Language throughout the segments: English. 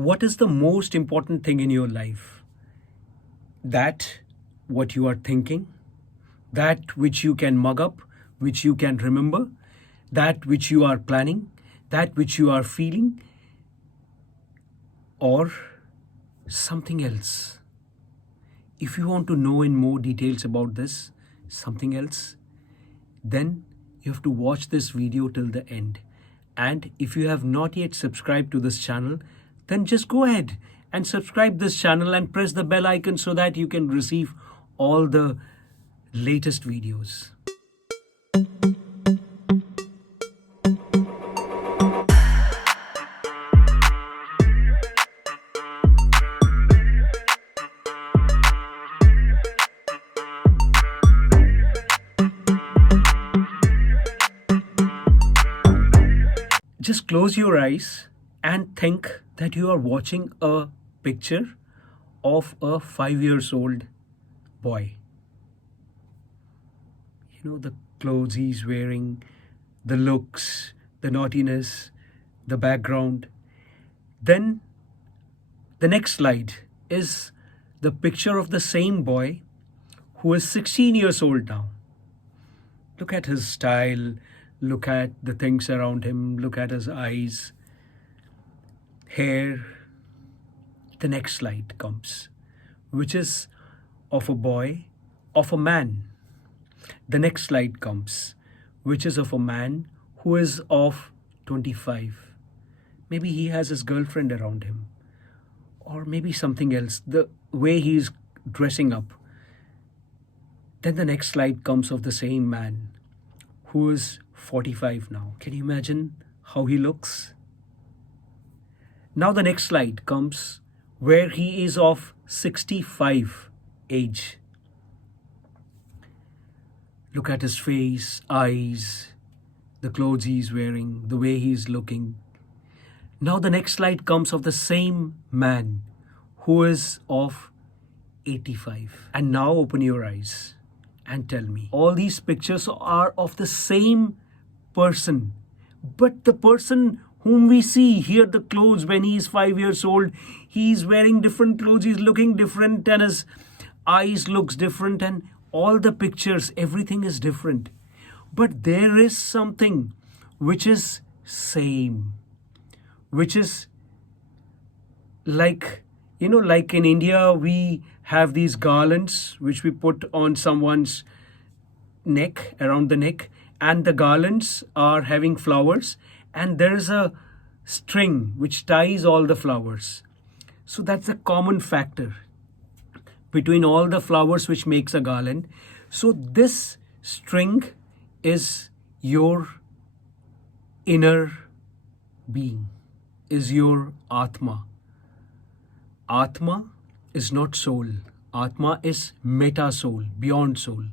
What is the most important thing in your life? That what you are thinking, that which you can mug up, which you can remember, that which you are planning, that which you are feeling, or something else? If you want to know in more details about this, something else, then you have to watch this video till the end. And if you have not yet subscribed to this channel, then just go ahead and subscribe this channel and press the bell icon so that you can receive all the latest videos. Just close your eyes and think that you are watching a picture of a 5-year-old boy. You know, the clothes he's wearing, the looks, the naughtiness, the background. Then the next slide is the picture of the same boy who is 16 years old now. Look at his style. Look at the things around him. Look at his eyes, hair. The next slide comes, which is of a boy, of a man. The next slide comes, which is of a man who is of 25. Maybe he has his girlfriend around him, or maybe something else, the way he's dressing up. Then the next slide comes of the same man who is 45 now. Can you imagine how he looks? Now the next slide comes where he is of 65 age. Look at his face, eyes, the clothes he's wearing, the way he's looking. Now the next slide comes of the same man who is of 85. And now open your eyes and tell me, all these pictures are of the same person, but the person whom we see here, the clothes when he is 5 years old, he's wearing different clothes, he's looking different, and his eyes looks different, and all the pictures, everything is different. But there is something which is same, which is like, like in India, we have these garlands which we put on someone's neck, around the neck, and the garlands are having flowers, and there is a string which ties all the flowers. So that's a common factor between all the flowers which makes a garland. So this string is your inner being, is your Atma. Atma is not soul. Atma is meta soul, beyond soul.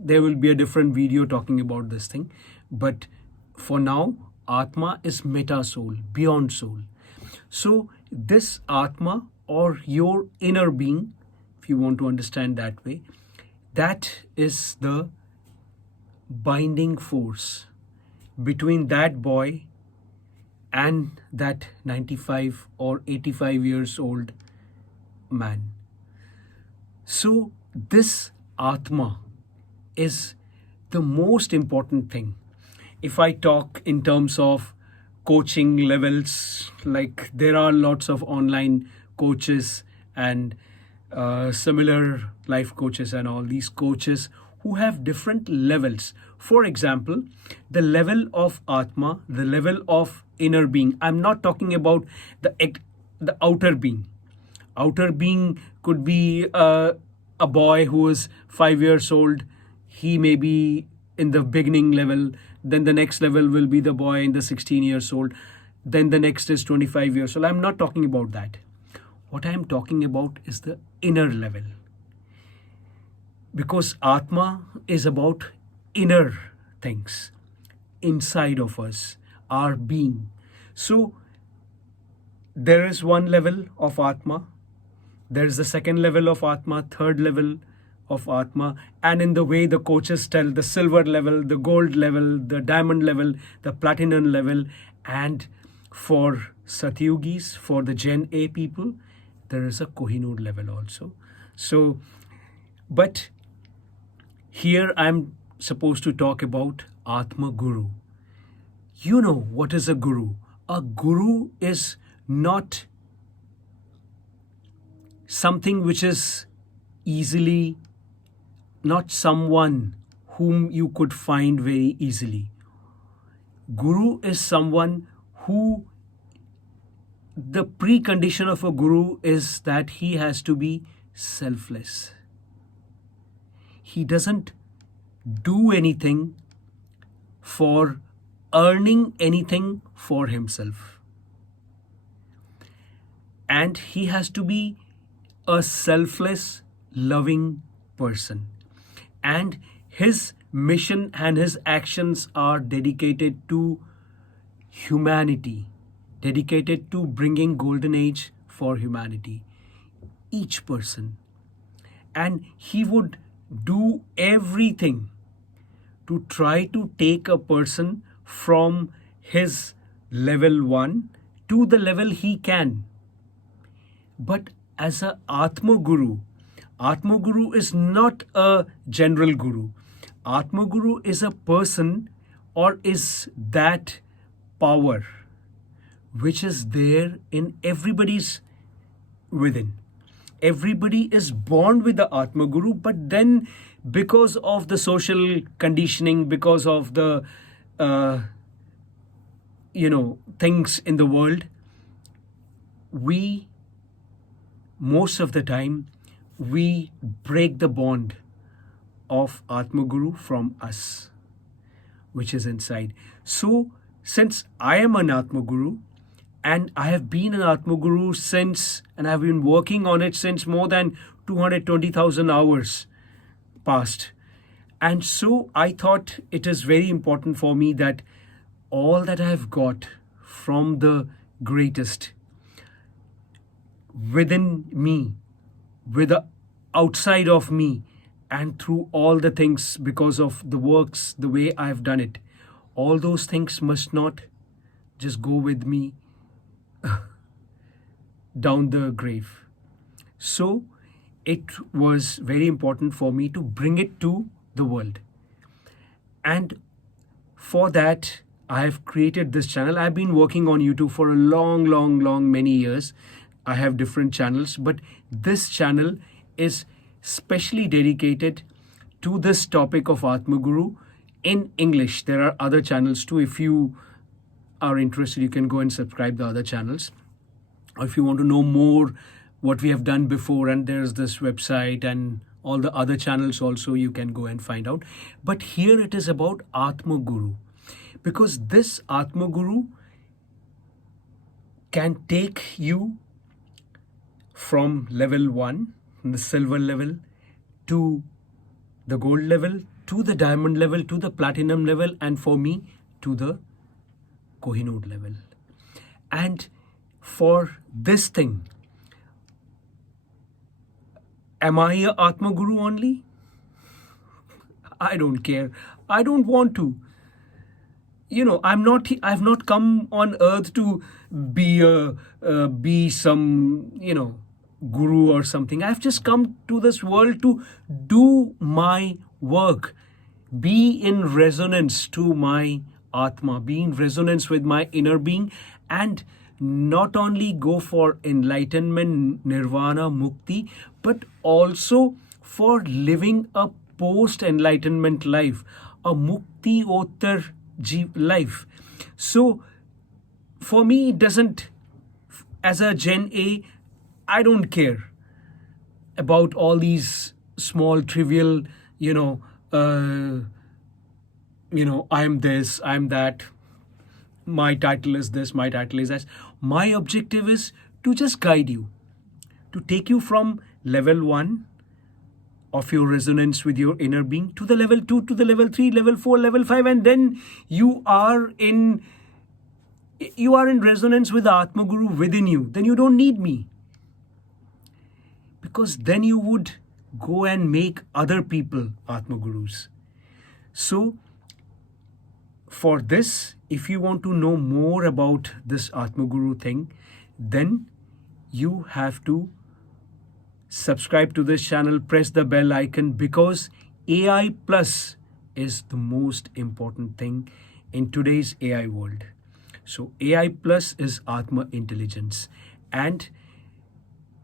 There will be a different video talking about this thing. But for now, Atma is meta soul, beyond soul. So this Atma, or your inner being, if you want to understand that way, that is the binding force between that boy and that 95 or 85 years old man. So this Atma is the most important thing. If I talk in terms of coaching levels, like there are lots of online coaches and similar life coaches and all these coaches who have different levels. For example, the level of Atma, the level of inner being. I'm not talking about the outer being. Outer being could be a boy who is 5 years old. He may be in the beginning level. Then the next level will be the boy in the 16 years old. Then the next is 25 years old. I'm not talking about that. What I'm talking about is the inner level. Because Atma is about inner things inside of us, our being. So there is one level of Atma. There is the second level of Atma, third level of Atma. And in the way the coaches tell, the silver level, the gold level, the diamond level, the platinum level. And For Satyugis, for the Gen A people, there is a Kohinoor level also. So, but here I'm supposed to talk about AatmaGuru. You know what is a guru? A guru is not something which is easily, not someone whom you could find very easily. Guru is someone who, the precondition of a guru is that he has to be selfless. He doesn't do anything for earning anything for himself. And he has to be a selfless, loving person. And his mission and his actions are dedicated to humanity, dedicated to bringing golden age for humanity, each person. And he would do everything to try to take a person from his level 1 to the level he can. But as a AatmaGuru, AatmaGuru is not a general guru. AatmaGuru is a person, or is that power which is there in everybody's within. Everybody is born with the AatmaGuru, but then because of the social conditioning, because of the things in the world, we, most of the time, we break the bond of AatmaGuru from us, which is inside. So, since I am an AatmaGuru, and I have been an AatmaGuru since, and I've been working on it since more than 220,000 hours past. And so I thought it is very important for me that all that I have got from the greatest within me, with the outside of me, and through all the things, because of the works, the way I have done it, all those things must not just go with me down the grave. So it was very important for me to bring it to the world. And for that, I have created this channel. I've been working on YouTube for a long, many years. I have different channels, but this channel is specially dedicated to this topic of AatmaGuru in English. There are other channels too. If you are interested, you can go and subscribe the other channels. Or if you want to know more what we have done before, and there's this website and all the other channels also, you can go and find out. But here it is about AatmaGuru, because this AatmaGuru can take you from level 1, the silver level, to the gold level, to the diamond level, to the platinum level, and for me, to the Kohinoor level. And for this thing, am I a AatmaGuru only? I don't care. I don't want to. I've not come on earth to be some, guru or something. I've just come to this world to do my work, be in resonance to my Atma, be in resonance with my inner being, and not only go for enlightenment, nirvana, mukti, but also for living a post-enlightenment life, a mukti ottar life. So for me, it doesn't, as a Gen A, I don't care about all these small, trivial, I'm this, I'm that, my title is this, my title is that. My objective is to just guide you, to take you from level 1 of your resonance with your inner being to the level 2, to the level 3, level 4, level 5, and then you are in resonance with the AatmaGuru within you. Then you don't need me, because then you would go and make other people AatmaGurus. So for this, if you want to know more about this AatmaGuru thing, then you have to subscribe to this channel, press the bell icon, because AI plus is the most important thing in today's AI world. So AI plus is Atma intelligence. And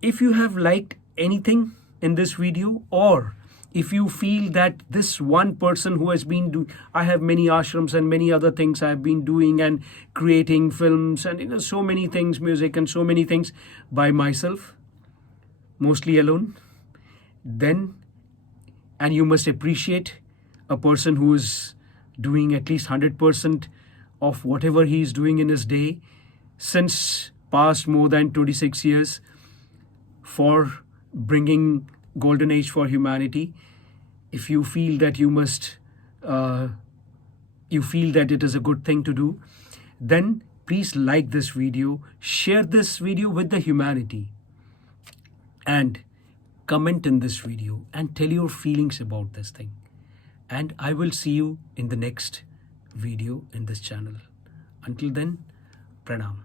if you have liked anything in this video, or if you feel that this one person who has been doing, I have many ashrams and many other things I have been doing and creating films and so many things, music and so many things by myself, mostly alone, then, and you must appreciate a person who is doing at least 100% of whatever he is doing in his day since past more than 26 years for bringing golden age for humanity. If you feel that you feel that it is a good thing to do, then please like this video, share this video with the humanity, and comment in this video and tell your feelings about this thing. And I will see you in the next video in this channel. Until then, pranam.